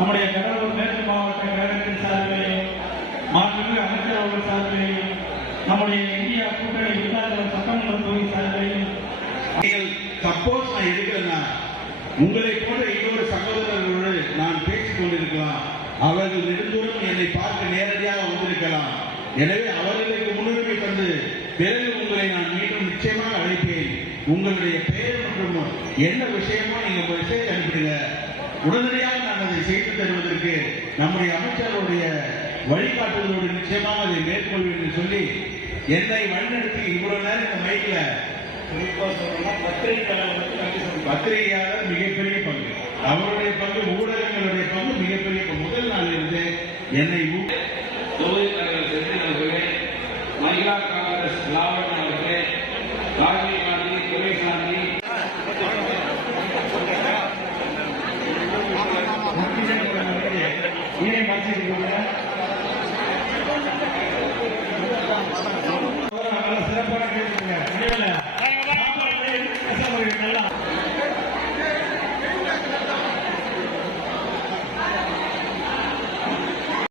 நம்முடைய கடலூர் மேற்கு மாவட்ட கழகத்தின் சார்பிலையும் மாண்புமிகு அமைச்சர் அவர்கள் சார்பிலையும் நம்முடைய இந்தியா கூட்டணி விருதாச்சலம் சட்டமன்ற தொகுதி சார்பிலையும் சப்போஸ் நான் இருக்கிறேன்னா உங்களை போன்ற இன்னொரு சகோதரர்களோடு நான் பேசிக் கொண்டிருக்கலாம். அவர்கள் நெடுந்தூரம் என்னை பார்க்க நேரடியாக வந்திருக்கலாம். எனவே அவர்களுக்கு முன்னுரிமை தந்து பிறகு உங்களை நான் மீண்டும் நிச்சயமாக அழைப்பேன். உங்களுடைய பெயர் மற்றும் என்ன விஷயமோ நீங்க மெசேஜ் அனுப்பிடுங்க. உடனடியாக நான் அதை செய்து தருவதற்கு நம்முடைய அமைச்சருடைய வழிகாட்டுதலோடு நிச்சயமாக அதை மேற்கொள்வேன் என்று சொல்லி என்னை வழிநடத்தி இவ்வளவு நேரம் இந்த மைக்ல பத்திரிகையாளர் மிகப்பெரிய பங்கு, அவருடைய பங்கு, ஊடகங்களுடைய பங்கு மிகப்பெரிய பங்கு. முதல் நாள் இருந்து என்னை தொகுதி தலைவர் செந்தில் அவர்களே, மகிழா காங்கிரஸ் லாவண் அவர்களே, ராஜீவ் காந்தி, சுரேஷ் காந்தி, இணை மந்திரி